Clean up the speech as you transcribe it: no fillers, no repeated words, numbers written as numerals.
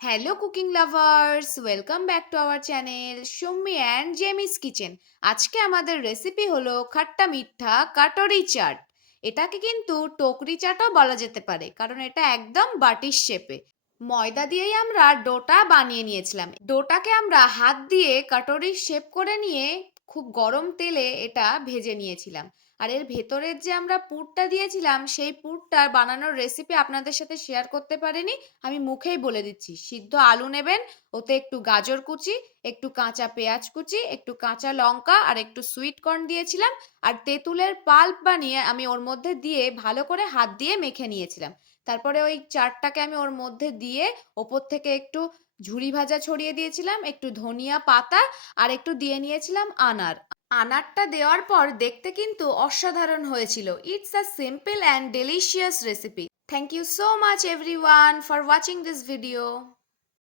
Hello cooking lovers, welcome back to our channel Summi and Jemi's kitchen. আজকে আমাদের recipe হলো খাট্টা মিঠা কাটরি চাট। এটাকে কিন্তু টোকরি চাটও বলা যেতে পারে, কারণ এটা একদম বাটির শেপে। ময়দা দিয়েই আমরা ডোটা বানিয়ে নিয়েছিলাম। ডোটাকে আমরা হাত দিয়ে কাটরির শেপ করে নিয়ে খুব গরম তেলে এটা ভেজে নিয়েছিলাম। আর এর ভেতরের যে আমরা পুরটা দিয়েছিলাম, সেই পুরটা বানানোর রেসিপি আপনাদের সাথে শেয়ার করতে পারিনি। আমি মুখেই বলে দিচ্ছি, সিদ্ধ আলু নেবেন, ওতে একটু গাজর কুচি, একটু কাঁচা পেঁয়াজ কুচি, একটু কাঁচা লঙ্কা আর একটু সুইট কর্ন দিয়েছিলাম। আর তেঁতুলের পাল্প বানিয়ে আমি ওর মধ্যে দিয়ে ভালো করে হাত দিয়ে মেখে নিয়েছিলাম। তারপরে ওই চাটটাকে আমি ওর মধ্যে দিয়ে ওপর থেকে একটু ঝুরি ভাজা ছড়িয়ে দিয়েছিলাম, একটু ধনিয়া পাতা আর একটু দিয়ে নিয়েছিলাম আনার। আনারটা দেওয়ার পর দেখতে কিন্তু অসাধারণ হয়েছিল। It's a simple and delicious recipe. Thank you so much everyone for watching this video.